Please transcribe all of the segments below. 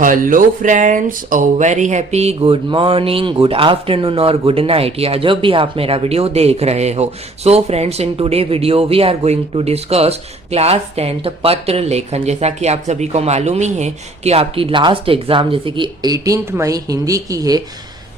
Hello friends, very happy good morning, good afternoon और good night, या जब भी आप मेरा वीडियो देख रहे हो। So friends, in today video we are going to discuss class 10th पत्र लेखन। जैसा कि आप सभी को मालूम ही है कि आपकी लास्ट एग्जाम जैसे कि 18 मई हिंदी की है,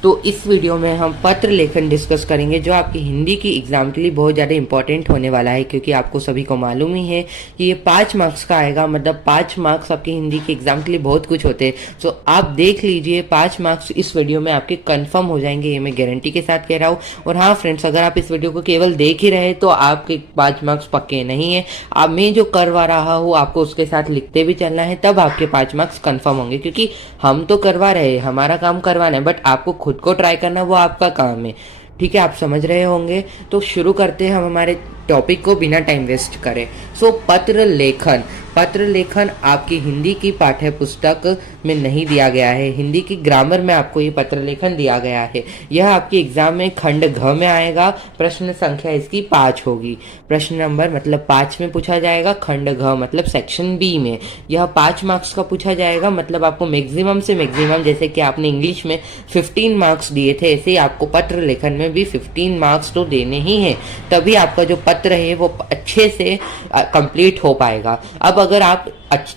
तो इस वीडियो में हम पत्र लेखन डिस्कस करेंगे जो आपकी हिंदी की एग्जाम के लिए बहुत ज़्यादा इंपॉर्टेंट होने वाला है, क्योंकि आपको सभी को मालूम ही है कि ये 5 मार्क्स का आएगा। मतलब 5 मार्क्स आपकी हिंदी के एग्जाम के लिए बहुत कुछ होते हैं। सो आप देख लीजिए, 5 मार्क्स इस वीडियो में आपके कंफर्म हो जाएंगे, ये मैं गारंटी के साथ कह रहा हूँ। और हाँ फ्रेंड्स, अगर आप इस वीडियो को केवल देख ही रहे तो आपके 5 मार्क्स पक्के नहीं है। अब मैं जो करवा रहा हूँ आपको उसके साथ लिखते भी चलना है, तब आपके 5 मार्क्स कंफर्म होंगे। क्योंकि हम तो करवा रहे हैं, हमारा काम करवाना है, बट आपको खुद को ट्राई करना वो आपका काम है। ठीक है, आप समझ रहे होंगे। तो शुरू करते हैं हम हमारे टॉपिक को बिना टाइम वेस्ट करें। सो पत्र लेखन। पत्र लेखन आपकी हिंदी की पाठ्य पुस्तक में नहीं दिया गया है, हिंदी की ग्रामर में आपको ये पत्र लेखन दिया गया है। यह आपके एग्जाम में खंड घ में आएगा। प्रश्न संख्या इसकी 5 होगी। प्रश्न नंबर मतलब 5 में पूछा जाएगा, खंड घ मतलब सेक्शन बी में। यह 5 मार्क्स का पूछा जाएगा। मतलब आपको मैक्सिमम से मैक्सिमम, जैसे कि आपने इंग्लिश में 15 मार्क्स दिए थे, ऐसे ही आपको पत्र लेखन में भी 15 मार्क्स तो देने ही हैं, तभी आपका जो पत्र है वो अच्छे से कंप्लीट हो पाएगा। अब अगर आप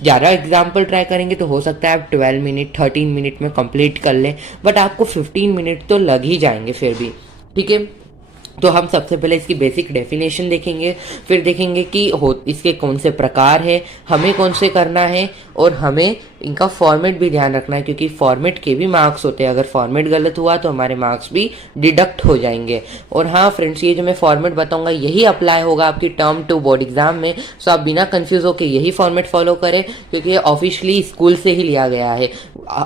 ज़्यादा एग्जाम्पल ट्राई करेंगे तो हो सकता है आप 12 मिनट 13 मिनट में कंप्लीट कर लें, बट आपको 15 मिनट तो लग ही जाएंगे फिर भी। ठीक है, तो हम सबसे पहले इसकी बेसिक डेफिनेशन देखेंगे, फिर देखेंगे कि इसके कौन से प्रकार है, हमें कौन से करना है, और हमें इनका फॉर्मेट भी ध्यान रखना है, क्योंकि फॉर्मेट के भी मार्क्स होते हैं। अगर फॉर्मेट गलत हुआ तो हमारे मार्क्स भी डिडक्ट हो जाएंगे। और हाँ फ्रेंड्स, ये जो मैं फॉर्मेट बताऊंगा यही अप्लाई होगा आपकी टर्म 2 बोर्ड एग्जाम में। सो आप बिना कंफ्यूज होकर यही फॉर्मेट फॉलो करें, क्योंकि ये ऑफिशियली स्कूल से ही लिया गया है।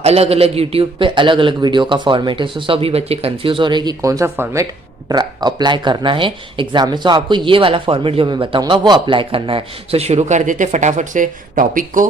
अलग अलग यूट्यूब पे अलग अलग वीडियो का फॉर्मेट है। सो सभी बच्चे कंफ्यूज हो रहे हैं कि कौन सा फॉर्मेट अप्लाई करना है एग्जाम में। सो आपको ये वाला फॉर्मेट जो मैं बताऊंगा वो अप्लाई करना है। सो शुरू कर देते फटाफट से टॉपिक को।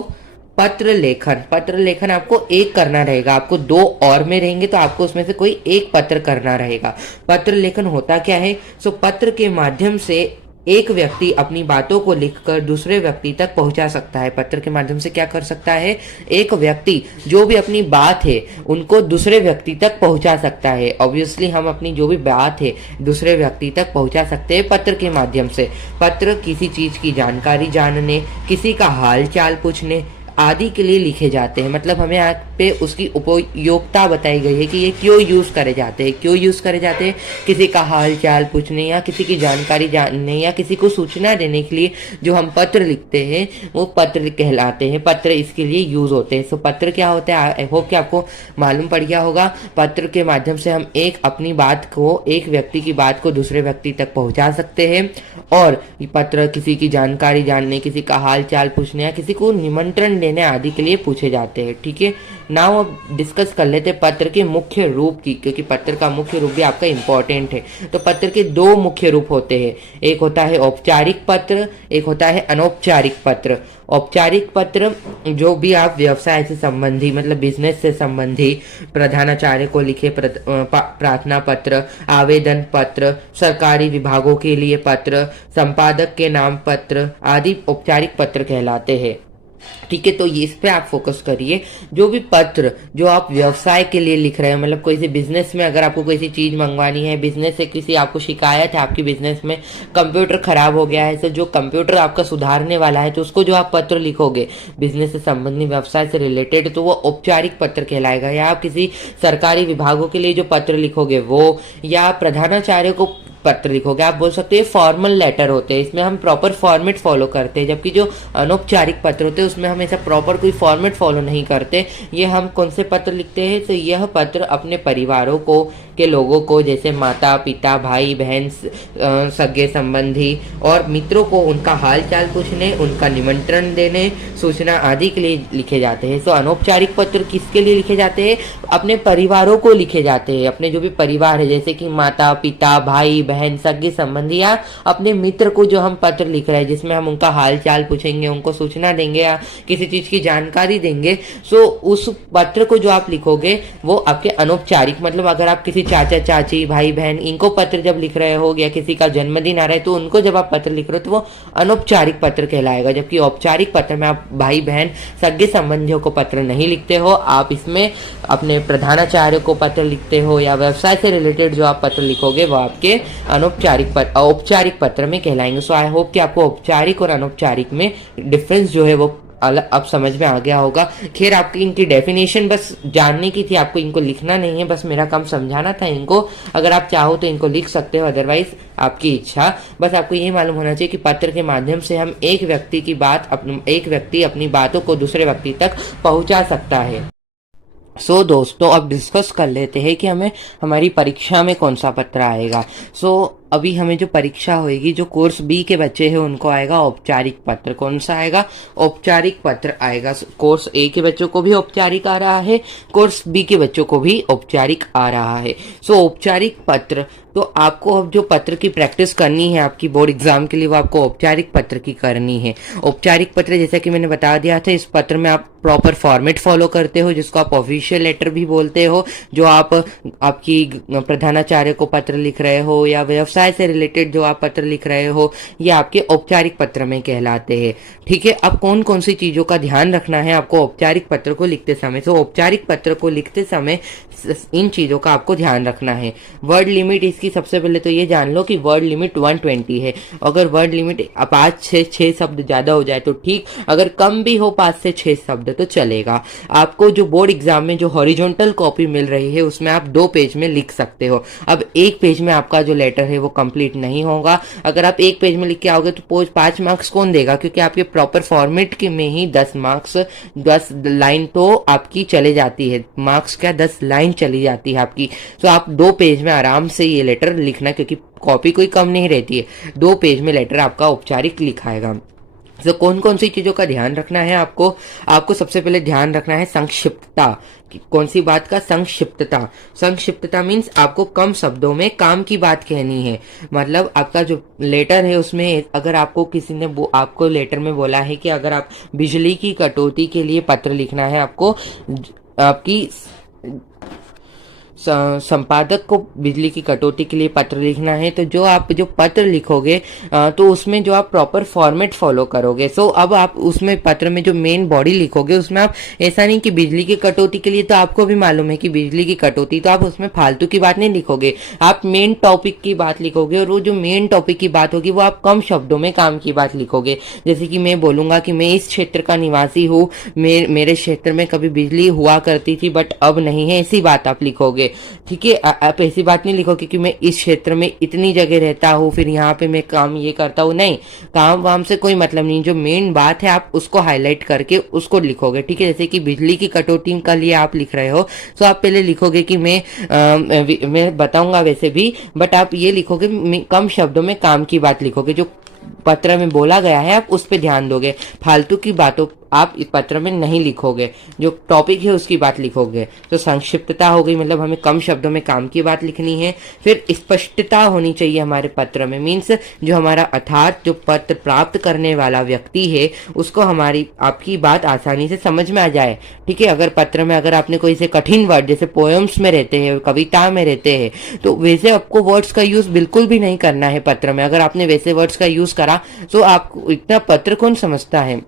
पत्र लेखन। पत्र लेखन आपको एक करना रहेगा, आपको 2 और में रहेंगे तो आपको उसमें से कोई एक पत्र करना रहेगा। पत्र लेखन होता क्या है? सो पत्र के माध्यम से एक व्यक्ति अपनी बातों को लिखकर दूसरे व्यक्ति तक पहुंचा सकता है। पत्र के माध्यम से क्या कर सकता है? एक व्यक्ति जो भी अपनी बात है उनको दूसरे व्यक्ति तक पहुंचा सकता है। ऑब्वियसली हम अपनी जो भी बात है दूसरे व्यक्ति तक पहुंचा सकते हैं पत्र के माध्यम से। पत्र किसी चीज की जानकारी जानने, किसी का हाल चाल पूछने आदि के लिए लिखे जाते हैं। मतलब हमें यहाँ पे उसकी उपयोगिता बताई गई है कि ये क्यों यूज करे जाते हैं। क्यों यूज करे जाते हैं? किसी का हाल चाल पूछने, या किसी की जानकारी जानने, या किसी को सूचना देने के लिए जो हम पत्र लिखते हैं वो पत्र कहलाते हैं। पत्र इसके लिए यूज होते हैं। सो पत्र क्या होता है? आई होप कि आपको मालूम पड़ गया होगा। पत्र के माध्यम से हम अपनी बात को, एक व्यक्ति की बात को दूसरे व्यक्ति तक पहुंचा सकते हैं। और पत्र किसी की जानकारी जानने, किसी का हाल चाल पूछने, या किसी को निमंत्रण देने आदि के लिए पूछे जाते हैं। ठीक है, नाउ अब डिस्कस कर लेते हैं पत्र के मुख्य रूप की, क्योंकि पत्र का मुख्य रूप भी आपका इंपॉर्टेंट है। तो पत्र के 2 मुख्य रूप होते हैं, एक होता है औपचारिक पत्र, एक होता है अनौपचारिक पत्र। औपचारिक पत्र जो भी आप व्यवसाय से संबंधी, मतलब बिजनेस से संबंधी, प्रधानाचार्य को लिखे प्रार्थना पत्र, आवेदन पत्र, सरकारी विभागों के लिए पत्र, संपादक के नाम पत्र आदि औपचारिक पत्र कहलाते हैं। ठीक है, तो इस पे आप फोकस करिए। जो भी पत्र जो आप व्यवसाय के लिए लिख रहे हैं, मतलब कोई सी बिजनेस में अगर आपको कोई सी चीज मंगवानी है, बिजनेस से किसी आपको शिकायत है, आपकी बिजनेस में कंप्यूटर खराब हो गया है, तो जो कंप्यूटर आपका सुधारने वाला है, तो उसको जो आप पत्र लिखोगे बिजनेस से संबंधित, व्यवसाय से रिलेटेड, तो वो औपचारिक पत्र कहलाएगा। या आप किसी सरकारी विभागों के लिए जो पत्र लिखोगे वो, या प्रधानाचार्य को पत्र लिखोगे, आप बोल सकते हैं फॉर्मल लेटर होते हैं। इसमें हम प्रॉपर फॉर्मेट फॉलो करते हैं, जबकि जो अनौपचारिक पत्र होते हैं उसमें हम ऐसा प्रॉपर कोई फॉर्मेट फॉलो नहीं करते। ये हम कौन से पत्र लिखते हैं? तो यह पत्र अपने परिवारों को, के लोगों को, जैसे माता पिता, भाई बहन, सगे संबंधी और मित्रों को उनका हाल चाल पूछने, उनका निमंत्रण देने, सूचना आदि के लिए लिखे जाते हैं। तो अनौपचारिक पत्र किसके लिए लिखे जाते हैं? अपने परिवारों को लिखे जाते हैं। अपने जो भी परिवार है, जैसे कि माता पिता, भाई बहन, सगे संबंधी या अपने मित्र को जो हम पत्र लिख रहे हैं, जिसमें हम उनका हाल चाल पूछेंगे, उनको सूचना देंगे या किसी चीज की जानकारी देंगे, सो उस पत्र को जो आप लिखोगे वो आपके अनौपचारिक, मतलब अगर आप किसी चाचा चाची, भाई बहन, इनको पत्र जब लिख रहे हो या किसी का जन्मदिन आ रहा है तो उनको जब आप पत्र लिख रहे हो तो वो अनौपचारिक पत्र कहलाएगा। जबकि औपचारिक पत्र में आप भाई बहन, सगे संबंधियों को पत्र नहीं लिखते हो, आप इसमें अपने प्रधानाचार्य को पत्र लिखते हो या व्यवसाय से रिलेटेड जो आप पत्र लिखोगे वो आपके औपचारिक पत्र में कहलाएंगे। सो आई होप कि आपको औपचारिक और अनौपचारिक में डिफरेंस जो है वो अब समझ में आ गया होगा। खैर, आपकी इनकी डेफिनेशन बस जानने की थी, आपको इनको लिखना नहीं है, बस मेरा काम समझाना था इनको। अगर आप चाहो तो इनको लिख सकते हो, अदरवाइज आपकी इच्छा। बस आपको ये मालूम होना चाहिए कि पत्र के माध्यम से हम एक व्यक्ति अपनी बातों को दूसरे व्यक्ति तक पहुंचा सकता है। सो दोस्तों, अब डिस्कस कर लेते हैं कि हमें हमारी परीक्षा में कौन सा पत्र आएगा। अभी हमें जो परीक्षा होगी, जो कोर्स बी के बच्चे हैं उनको आएगा औपचारिक पत्र। कौन सा आएगा? औपचारिक पत्र आएगा। कोर्स ए के बच्चों को भी औपचारिक आ रहा है, कोर्स बी के बच्चों को भी औपचारिक आ रहा है। औपचारिक पत्र, तो आपको अब जो पत्र की प्रैक्टिस करनी है आपकी बोर्ड एग्जाम के लिए, वो आपको औपचारिक पत्र की करनी है। औपचारिक पत्र जैसा कि मैंने बता दिया था, इस पत्र में आप प्रॉपर फॉर्मेट फॉलो करते हो, जिसको आप ऑफिशियल लेटर भी बोलते हो। जो आप आपकी प्रधानाचार्य को पत्र लिख रहे हो या व्यवसाय से रिलेटेड जो आप पत्र लिख रहे हो, ये आपके औपचारिक पत्र में कहलाते हैं। ठीक है, अब कौन कौन सी चीजों का ध्यान रखना है आपको औपचारिक पत्र को लिखते समय। औपचारिक पत्र को लिखते समय इन चीजों का आपको ध्यान रखना है। वर्ड लिमिट, इसकी सबसे पहले तो ये जान लो कि वर्ड लिमिट 120 है। अगर वर्ड लिमिट 5 से 6 शब्द ज्यादा हो जाए तो ठीक, अगर कम भी हो 5 से 6 शब्द तो चलेगा। आपको जो बोर्ड एग्जाम में जो हॉरिजॉन्टल कॉपी मिल रही है उसमें आप 2 पेज में लिख सकते हो। अब 1 पेज में आपका जो लेटर है वो कंप्लीट नहीं होगा। अगर आप 1 पेज में लिख के आओगे तो 5 मार्क्स कौन देगा, क्योंकि आपके प्रॉपर फॉर्मेट के में ही 10 मार्क्स, 10 लाइन तो आपकी चले जाती है। मार्क्स क्या, 10 लाइन चली जाती है आपकी। आप 2 पेज में आराम से ये लेटर लिखना, क्योंकि कॉपी कोई कम नहीं रहती है। 2 पेज में लेटर आपका औपचारिक लिखाएगा। कौन कौन सी चीजों का ध्यान रखना है आपको सबसे पहले ध्यान रखना है संक्षिप्तता। कौन सी बात का? संक्षिप्तता मीन्स आपको कम शब्दों में काम की बात कहनी है। मतलब आपका जो लेटर है उसमें अगर आपको किसी ने आपको लेटर में बोला है कि अगर आप बिजली की कटौती के लिए पत्र लिखना है, आपको आपकी संपादक को बिजली की कटौती के लिए पत्र लिखना है, तो जो पत्र लिखोगे तो उसमें जो आप प्रॉपर फॉर्मेट फॉलो करोगे। अब आप उसमें पत्र में जो मेन बॉडी लिखोगे उसमें आप ऐसा नहीं कि बिजली की कटौती के लिए, तो आपको भी मालूम है कि बिजली की कटौती, तो आप उसमें फालतू की बात नहीं लिखोगे, आप मेन टॉपिक की बात लिखोगे। और वो जो मेन टॉपिक की बात होगी वो आप कम शब्दों में काम की बात लिखोगे। जैसे कि मैं बोलूंगा कि मैं इस क्षेत्र का निवासी हूँ, मेरे क्षेत्र में कभी बिजली हुआ करती थी बट अब नहीं है, ऐसी बात आप लिखोगे। ठीक है, आप ऐसी बात नहीं लिखोगे कि मैं इस क्षेत्र में इतनी जगह रहता हूँ, फिर यहाँ पे मैं काम ये करता हूँ। नहीं, काम वाम से कोई मतलब नहीं, जो मेन बात है आप उसको हाईलाइट करके उसको लिखोगे। ठीक है, जैसे कि बिजली की कटौती का लिए आप लिख रहे हो, तो आप पहले लिखोगे कि मैं बताऊंगा वैसे भी, बट आप ये लिखोगे, कम शब्दों में काम की बात लिखोगे। जो पत्र में बोला गया है आप उस पर ध्यान दोगे, फालतू की बातों आप इस पत्र में नहीं लिखोगे, जो टॉपिक है उसकी बात लिखोगे। तो संक्षिप्तता हो गई, मतलब हमें कम शब्दों में काम की बात लिखनी है। फिर स्पष्टता होनी चाहिए हमारे पत्र में, मीन्स जो हमारा अर्थात जो पत्र प्राप्त करने वाला व्यक्ति है उसको आपकी बात आसानी से समझ में आ जाए। ठीक है, अगर पत्र में अगर आपने कोई से कठिन वर्ड जैसे पोएम्स में रहते हैं, कविता में रहते हैं, तो वैसे आपको वर्ड्स का यूज बिल्कुल भी नहीं करना है पत्र में। अगर आपने वैसे वर्ड्स का यूज करा तो आपको इतना पत्र कौन समझता है।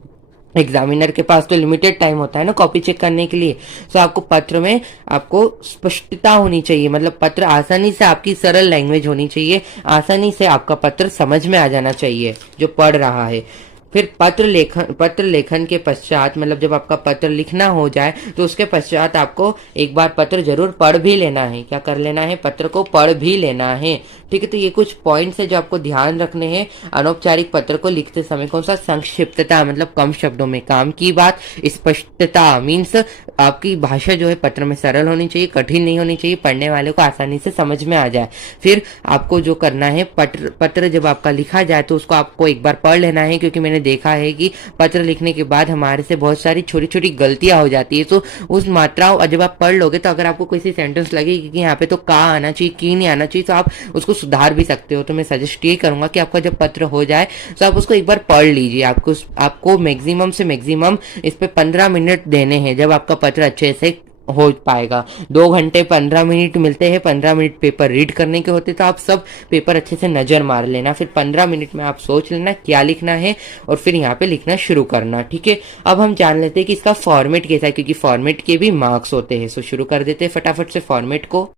एग्जामिनर के पास तो लिमिटेड टाइम होता है ना कॉपी चेक करने के लिए। आपको पत्र में आपको स्पष्टता होनी चाहिए, मतलब पत्र आसानी से, आपकी सरल लैंग्वेज होनी चाहिए, आसानी से आपका पत्र समझ में आ जाना चाहिए जो पढ़ रहा है। फिर पत्र लेखन के पश्चात, मतलब जब आपका पत्र लिखना हो जाए तो उसके पश्चात आपको एक बार पत्र जरूर पढ़ भी लेना है। क्या कर लेना है? पत्र को पढ़ भी लेना है। ठीक है, तो ये कुछ पॉइंट्स है जो आपको ध्यान रखने हैं अनौपचारिक पत्र को लिखते समय। कौन सा? संक्षिप्तता, मतलब कम शब्दों में काम की बात। स्पष्टता मीन्स आपकी भाषा जो है पत्र में सरल होनी चाहिए, कठिन नहीं होनी चाहिए, पढ़ने वाले को आसानी से समझ में आ जाए। फिर आपको जो करना है, पत्र जब आपका लिखा जाए तो उसको आपको एक बार पढ़ लेना है, क्योंकि मैंने देखा है कि पत्र लिखने के बाद हमारे से बहुत सारी छोटी छोटी गलतियां हो जाती है। तो उस मात्राओं जब आप पढ़ लोगे तो अगर आपको कोई सी सेंटेंस लगेगी कि यहाँ पे तो का आना चाहिए, की नहीं आना चाहिए, तो आप उसको सुधार भी सकते हो। तो मैं सजेस्ट ये करूंगा कि आपका जब पत्र हो जाए तो आप उसको एक बार पढ़ लीजिए। आपको मैक्सिमम से मैक्सिमम इस पे 15 मिनट देने हैं, जब आपका पत्र अच्छे से हो पाएगा। 2 घंटे 15 मिनट मिलते हैं, 15 मिनट पेपर रीड करने के होते, तो आप सब पेपर अच्छे से नजर मार लेना। फिर 15 मिनट में आप सोच लेना क्या लिखना है और फिर यहाँ पे लिखना शुरू करना। ठीक है, अब हम जान लेते हैं कि इसका फॉर्मेट कैसा है, क्योंकि फॉर्मेट के भी मार्क्स होते हैं। सो शुरू कर देते हैं फटाफट से फॉर्मेट को।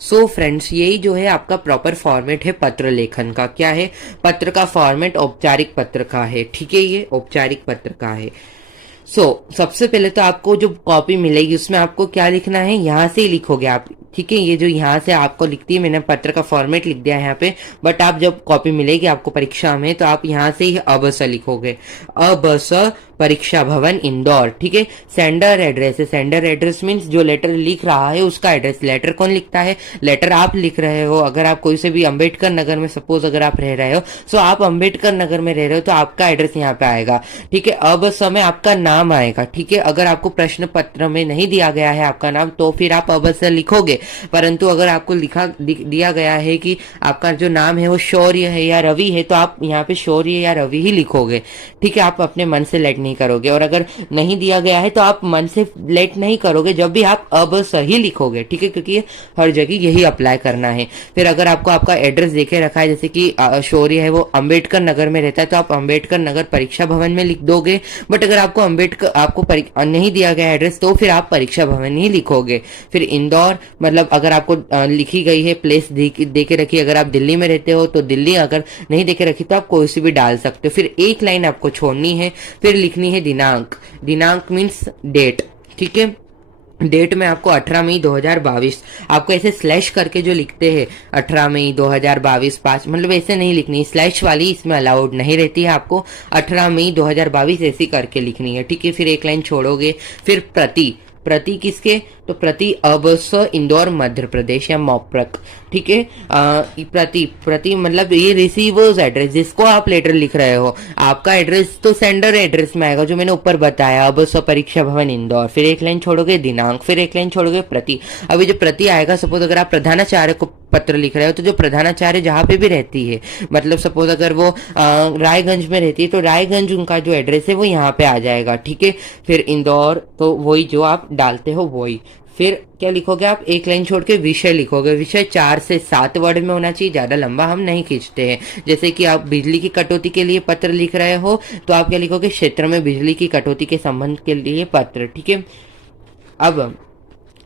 सो फ्रेंड्स, यही जो है आपका प्रॉपर फॉर्मेट है पत्र लेखन का। क्या है? पत्र का फॉर्मेट औपचारिक पत्र का है। ठीक है, ये औपचारिक पत्र का है। सबसे पहले तो आपको जो कॉपी मिलेगी उसमें आपको क्या लिखना है, यहाँ से ही लिखोगे आप। ठीक है, ये जो यहाँ से आपको लिखती है, मैंने पत्र का फॉर्मेट लिख दिया है यहाँ पे, बट आप जब कॉपी मिलेगी आपको परीक्षा में तो आप यहाँ से ही अबस लिखोगे, अबस परीक्षा भवन इंदौर। ठीक है, सेंडर एड्रेस है। सेंडर एड्रेस मीन्स जो लेटर लिख रहा है उसका एड्रेस। लेटर कौन लिखता है? लेटर आप लिख रहे हो। अगर आप कोई से भी अंबेडकर नगर में सपोज अगर आप रह रहे हो, सो आप अंबेडकर नगर में रह रहे हो तो आपका एड्रेस यहाँ पे आएगा। ठीक है, अब समय आपका नाम आएगा। ठीक है, अगर आपको प्रश्न पत्र में नहीं दिया गया है आपका नाम तो फिर आप अवश्य लिखोगे, परंतु अगर आपको दिया गया है कि आपका जो नाम है वो शौर्य है या रवि है तो आप यहाँ पे शौर्य या रवि ही लिखोगे। ठीक है, आप अपने मन से लेट नहीं करोगे। और अगर नहीं दिया गया है तो आप मन से लेट नहीं करोगे, जब भी आप अब सही लिखोगे। ठीक है, क्योंकि हर जगह यही अप्लाई करना है। फिर अगर आपको आपका एड्रेस देखे रखा है, जैसे कि शौर्य है वो अंबेडकर नगर में रहता है तो आप अंबेडकर नगर परीक्षा भवन में लिख दोगे। बट अगर आपको नहीं दिया गया एड्रेस तो फिर आप परीक्षा भवन ही लिखोगे। फिर इंदौर मतलब अगर आपको लिखी गई है प्लेस देके रखी, अगर आप दिल्ली में रहते हो तो दिल्ली, अगर नहीं देके रखी तो आप कोई सी भी डाल सकते हो। फिर एक लाइन आपको छोड़नी है, फिर लिखनी है दिनांक। दिनांक मीन्स डेट। ठीक है, डेट में आपको 18 मई 2022, आपको ऐसे स्लैश करके जो लिखते हैं 18 मई 2022 5, मतलब ऐसे नहीं लिखनी, स्लैश वाली इसमें अलाउड नहीं रहती है। आपको 18 मई 2022 ऐसी करके लिखनी है। ठीक है, फिर एक लाइन छोड़ोगे। फिर प्रति किसके? तो प्रति अबस इंदौर मध्य प्रदेश या मॉप्रक। ठीक है, प्रति मतलब ये रिसीवर्स एड्रेस जिसको आप लेटर लिख रहे हो, आपका एड्रेस तो सेंडर एड्रेस में आएगा जो मैंने ऊपर बताया, अबस परीक्षा भवन इंदौर। फिर एक लाइन छोड़ोगे दिनांक, फिर एक लाइन छोड़ोगे प्रति। अभी जो प्रति आएगा, सपोज अगर आप प्रधानाचार्य को पत्र लिख रहे हो तो जो प्रधानाचार्य जहां पे भी रहती है, मतलब सपोज अगर वो रायगंज में रहती है तो रायगंज उनका जो एड्रेस है वो यहाँ पे आ जाएगा। ठीक है, फिर इंदौर तो वही जो आप डालते हो वही। फिर क्या लिखोगे आप? एक लाइन छोड़ के विषय लिखोगे। विषय 4 से 7 वर्ड में होना चाहिए, ज्यादा लंबा हम नहीं खींचते हैं। जैसे कि आप बिजली की कटौती के लिए पत्र लिख रहे हो तो आप क्या लिखोगे? क्षेत्र में बिजली की कटौती के संबंध के लिए पत्र। ठीक है, अब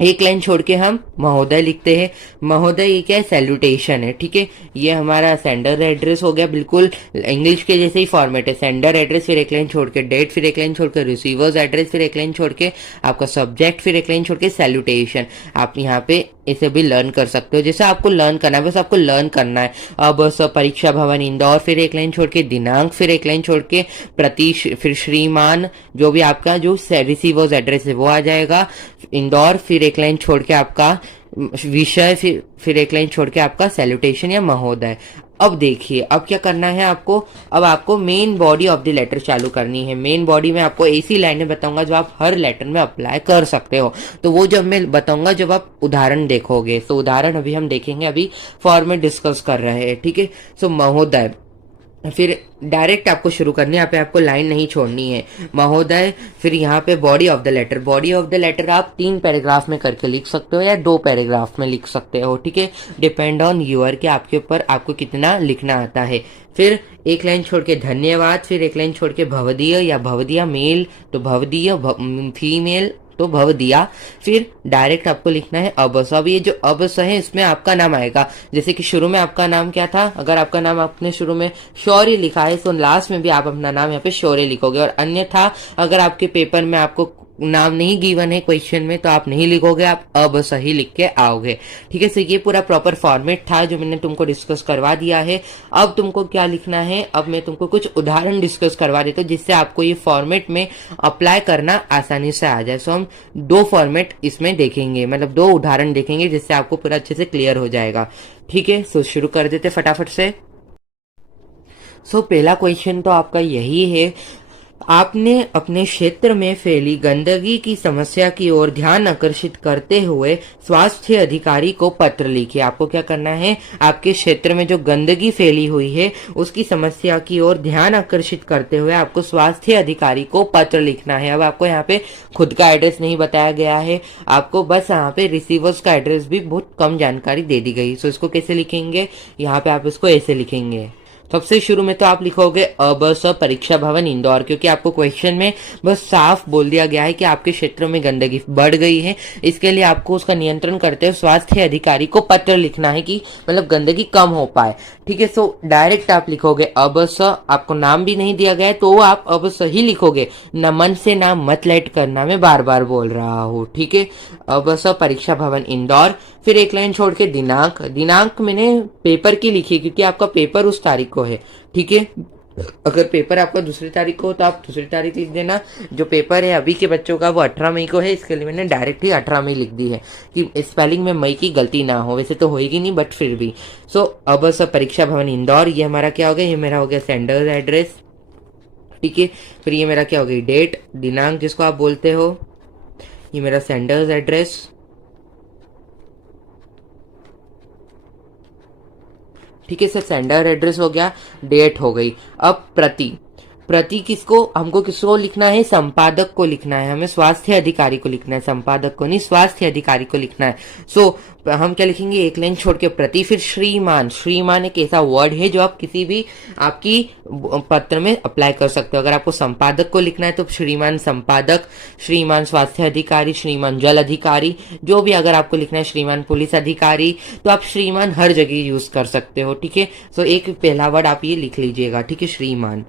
एक लाइन छोड़ के हम महोदय लिखते हैं। महोदय ये क्या है? सैल्यूटेशन है। ठीक है, ये हमारा सेंडर एड्रेस हो गया, बिल्कुल इंग्लिश के जैसे ही फॉर्मेट है। सेंडर एड्रेस, फिर एक लाइन छोड़ के डेट, फिर एक लाइन छोड़ के रिसीवर्स एड्रेस, फिर एक लाइन छोड़ के आपका सब्जेक्ट, फिर एक लाइन छोड़ के सैल्यूटेशन। आप यहाँ पे इसे भी लर्न कर सकते हो, जैसे आपको लर्न करना है, बस आपको लर्न करना है। अब परीक्षा भवन इंदौर, फिर एक लाइन छोड़ के दिनांक, फिर एक लाइन छोड़ के प्रति, फिर श्रीमान, जो भी आपका जो रिसीवर्स एड्रेस है वो आ जाएगा इंदौर। फिर एक लाइन छोड़ के आपका विषय, फिर एक लाइन छोड़ के आपका सैल्यूटेशन या महोदय। अब देखिए, अब क्या करना है आपको? अब आपको main body of the letter चालू करनी है। मेन बॉडी में आपको ऐसी लाइनें बताऊंगा जो आप हर लेटर में अप्लाई कर सकते हो। तो वो जब मैं बताऊंगा जब आप उदाहरण देखोगे। तो उदाहरण अभी हम देखेंगे, अभी फॉर्मेट डिस्कस कर रहे हैं। ठीक है, सो महोदय, फिर डायरेक्ट आपको शुरू करनी है, यहाँ पे आपको लाइन नहीं छोड़नी है। महोदय, फिर यहाँ पे body of the letter. Body of the letter आप 3 पैराग्राफ में करके लिख सकते हो या 2 पैराग्राफ में लिख सकते हो। ठीक है, डिपेंड ऑन यूअर के आपके ऊपर आपको कितना लिखना आता है। फिर एक लाइन छोड़ के धन्यवाद, फिर एक लाइन छोड़ के भवदीय या भवदिया मेल तो भवदीय, फीमेल तो भव दिया। फिर डायरेक्ट आपको लिखना है अबस। अब ये जो अबस है इसमें आपका नाम आएगा। जैसे कि शुरू में आपका नाम क्या था? अगर आपका नाम आपने शुरू में शौर्य लिखा है तो लास्ट में भी आप अपना नाम यहाँ पे शौर्य लिखोगे। और अन्यथा अगर आपके पेपर में आपको नाम नहीं गिवन है क्वेश्चन में तो आप नहीं लिखोगे, आप अब सही लिख के आओगे। ठीक है, सो ये पूरा प्रॉपर फॉर्मेट था जो मैंने तुमको डिस्कस करवा दिया है। अब तुमको क्या लिखना है? अब मैं तुमको कुछ उदाहरण डिस्कस करवा देता हूँ जिससे आपको ये फॉर्मेट में अप्लाई करना आसानी से आ जाए। सो हम 2 फॉर्मेट इसमें देखेंगे, मतलब 2 उदाहरण देखेंगे जिससे आपको पूरा अच्छे से क्लियर हो जाएगा। ठीक है, सो शुरू कर देते फटाफट से। सो पहला क्वेश्चन तो आपका यही है, आपने अपने क्षेत्र में फैली गंदगी की समस्या की ओर ध्यान आकर्षित करते हुए स्वास्थ्य अधिकारी को पत्र लिखिए। आपको क्या करना है, आपके क्षेत्र में जो गंदगी फैली हुई है उसकी समस्या की ओर ध्यान आकर्षित करते हुए आपको स्वास्थ्य अधिकारी को पत्र लिखना है। अब आपको यहाँ पे खुद का एड्रेस नहीं बताया गया है, आपको बस यहाँ पे रिसीवर्स का एड्रेस भी बहुत कम जानकारी दे दी गई। सो इसको कैसे लिखेंगे, यहाँ पे आप इसको ऐसे लिखेंगे। सबसे शुरू में तो आप लिखोगे अबस परीक्षा भवन इंदौर, क्योंकि आपको क्वेश्चन में बस साफ बोल दिया गया है कि आपके क्षेत्र में गंदगी बढ़ गई है, इसके लिए आपको उसका नियंत्रण करते हुए स्वास्थ्य अधिकारी को पत्र लिखना है कि मतलब गंदगी कम हो पाए। ठीक है, सो डायरेक्ट आप लिखोगे अबस, आपको नाम भी नहीं दिया गया है तो आप अब सही लिखोगे, न मन से नाम मत लेट करना, मैं बार बार बोल रहा हूँ। ठीक है, अबस परीक्षा भवन इंदौर, फिर एक लाइन छोड़ के दिनांक, दिनांक मैंने पेपर की लिखी क्योंकि आपका पेपर उस तारीख को है। ठीक है, अगर पेपर आपका दूसरी तारीख को हो तो आप दूसरी तारीख लिख देना। जो पेपर है अभी के बच्चों का वो 18 मई को है, इसके लिए मैंने डायरेक्ट ही 18 मई लिख दी है कि स्पेलिंग में मई की गलती ना हो, वैसे तो होएगी नहीं बट फिर भी। सो अब सब परीक्षा भवन इंदौर, ये हमारा क्या हो गया, ये मेरा हो गया सेंडर एड्रेस। ठीक है, फिर ये मेरा क्या हो गई डेट, दिनांक जिसको आप बोलते हो, ये मेरा सेंडर्स एड्रेस। ठीक है सर, सेंडर एड्रेस हो गया, डेट हो गई। अब प्रति, प्रति किसको, हमको किसको लिखना है, संपादक को लिखना है, हमें स्वास्थ्य अधिकारी को लिखना है, संपादक को नहीं स्वास्थ्य अधिकारी को लिखना है। सो हम क्या लिखेंगे, एक लाइन छोड़ के प्रति, फिर श्रीमान, श्रीमान एक ऐसा वर्ड है जो आप किसी भी आपकी पत्र में अप्लाई कर सकते हो। अगर आपको संपादक को लिखना है तो श्रीमान संपादक, श्रीमान स्वास्थ्य अधिकारी, श्रीमान जल अधिकारी, जो भी अगर आपको लिखना है, श्रीमान पुलिस अधिकारी, तो आप श्रीमान हर जगह यूज कर सकते हो। ठीक है, सो एक पहला वर्ड आप ये लिख लीजिएगा। ठीक है, श्रीमान।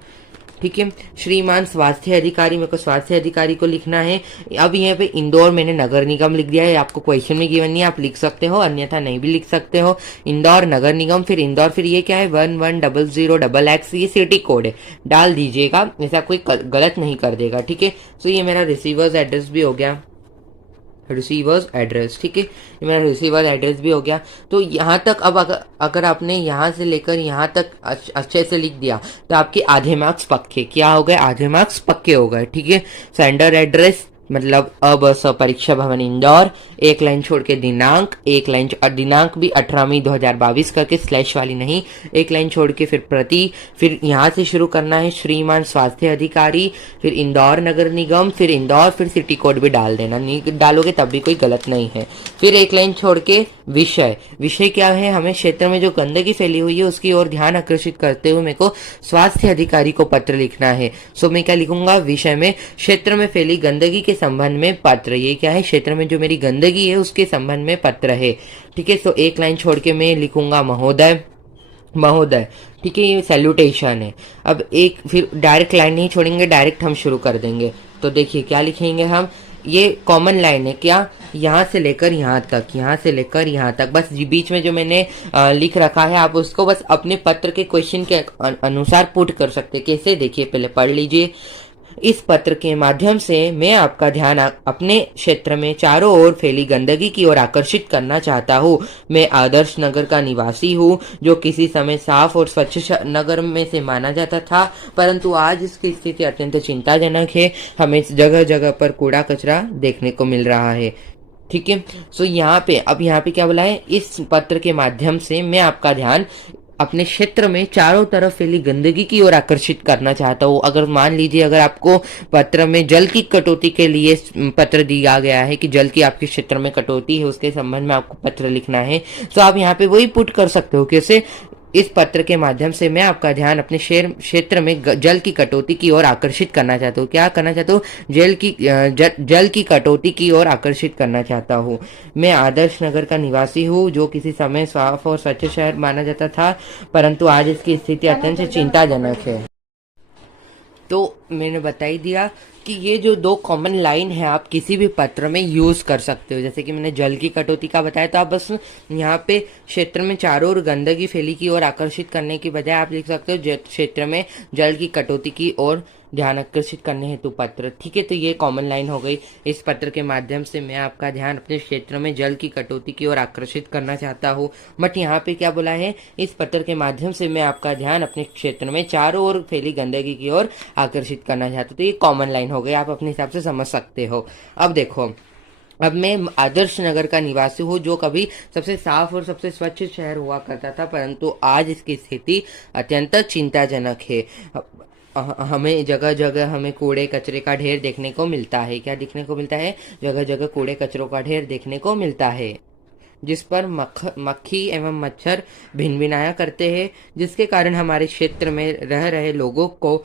ठीक है, श्रीमान स्वास्थ्य अधिकारी, मेरे को स्वास्थ्य अधिकारी को लिखना है। अब यहाँ पे इंदौर मैंने नगर निगम लिख दिया है, आपको क्वेश्चन में गिवन नहीं, आप लिख सकते हो, अन्यथा नहीं भी लिख सकते हो। इंदौर नगर निगम, फिर इंदौर, फिर ये क्या है 1100XX, ये सिटी कोड है, डाल दीजिएगा, ऐसा कोई गलत नहीं कर देगा। ठीक है, सो ये मेरा रिसीवर्स एड्रेस भी हो गया, रिसीवर्स एड्रेस। ठीक है, ये मेरा रिसीवर एड्रेस भी हो गया। तो यहाँ तक अब अगर आपने यहाँ से लेकर यहाँ तक अच्छे से लिख दिया तो आपके आधे मार्क्स पक्के, क्या हो गए, आधे मार्क्स पक्के हो गए। ठीक है, सेंडर एड्रेस मतलब अब परीक्षा भवन इंदौर, एक लाइन छोड़ के दिनांक, एक लाइन दिनांक भी 18 मई 2022 करके स्लैश वाली नहीं, एक लाइन छोड़ के फिर प्रति, फिर यहाँ से शुरू करना है श्रीमान स्वास्थ्य अधिकारी, फिर इंदौर नगर निगम, फिर इंदौर, फिर सिटी कोड भी डाल देना, नहीं डालोगे तब भी कोई गलत नहीं है। फिर एक लाइन छोड़ के विषय, विषय क्या है, हमें क्षेत्र में जो गंदगी फैली हुई है उसकी ओर ध्यान आकर्षित करते हुए मेरे को स्वास्थ्य अधिकारी को पत्र लिखना है। सो मैं क्या लिखूंगा, विषय में क्षेत्र में फैली गंदगी के संबंध में पत्र, ये क्या है, क्षेत्र में जो मेरी गंदगी है उसके संबंध में पत्र है। ठीक है, सो एक लाइन छोड़ के मैं लिखूंगा महोदय, महोदय। ठीक है, ये सैल्यूटेशन है। अब एक फिर डायरेक्ट लाइन नहीं छोड़ेंगे, डायरेक्ट हम शुरू कर देंगे। तो देखिए क्या लिखेंगे हम, ये कॉमन लाइन है क्या, यहाँ से लेकर यहाँ तक, यहाँ से लेकर यहाँ तक, बस बीच में जो मैंने लिख रखा है आप उसको बस अपने पत्र के क्वेश्चन के अनुसार पुट कर सकते हैं। कैसे, देखिए पहले पढ़ लीजिए। इस पत्र के माध्यम से मैं आपका ध्यान अपने क्षेत्र में चारों ओर फैली गंदगी की ओर आकर्षित करना चाहता हूँ। मैं आदर्श नगर का निवासी हूँ, जो किसी समय साफ और स्वच्छ नगर में से माना जाता था, परंतु आज इसकी स्थिति अत्यंत चिंताजनक है। हमें जगह जगह पर कूड़ा कचरा देखने को मिल रहा है। ठीक है, सो यहाँ पे अब यहाँ पे क्या बोला है, इस पत्र के माध्यम से मैं आपका ध्यान अपने क्षेत्र में चारों तरफ फैली गंदगी की ओर आकर्षित करना चाहता हूँ। अगर मान लीजिए अगर आपको पत्र में जल की कटौती के लिए पत्र दिया गया है कि जल की आपके क्षेत्र में कटौती है, उसके संबंध में आपको पत्र लिखना है, तो आप यहाँ पे वही पुट कर सकते हो। कैसे, इस पत्र के माध्यम से मैं आपका ध्यान अपने क्षेत्र में जल की कटौती की ओर आकर्षित करना चाहता हूँ। क्या करना चाहता हूँ, जल की कटौती की ओर आकर्षित करना चाहता हूँ। मैं आदर्श नगर का निवासी हूँ, जो किसी समय साफ और स्वच्छ शहर माना जाता था, परंतु आज इसकी स्थिति अत्यंत चिंताजनक है। तो मैंने बता ही दिया कि ये जो दो कॉमन लाइन है आप किसी भी पत्र में यूज कर सकते हो। जैसे कि मैंने जल की कटौती का बताया, तो आप बस यहाँ पे क्षेत्र में चारों ओर गंदगी फैली की ओर आकर्षित करने की बजाय आप लिख सकते हो क्षेत्र में जल की कटौती की ओर ध्यान आकर्षित करने हेतु पत्र। ठीक है, तो ये कॉमन लाइन हो गई। इस पत्र के माध्यम से मैं आपका ध्यान अपने क्षेत्र में जल की कटौती की ओर आकर्षित करना चाहता हूँ। बट यहाँ पे क्या बोला है, इस पत्र के माध्यम से मैं आपका ध्यान अपने क्षेत्र में चारों ओर फैली गंदगी की ओर आकर्षित करना चाहता हूँ। तो ये कॉमन लाइन हो गई, आप अपने हिसाब से समझ सकते हो। अब देखो, अब मैं आदर्श नगर का निवासी हूँ, जो कभी सबसे साफ और सबसे स्वच्छ शहर हुआ करता था, परंतु आज इसकी स्थिति अत्यंत चिंताजनक है। हमें जगह जगह हमें कूड़े कचरे का ढेर देखने को मिलता है। क्या देखने को मिलता है? जगह जगह कूड़े कचरों का ढेर देखने को मिलता है, जिस पर मक्खी एवं मच्छर भिनभिनाया करते हैं, जिसके कारण हमारे क्षेत्र में रह रहे लोगों को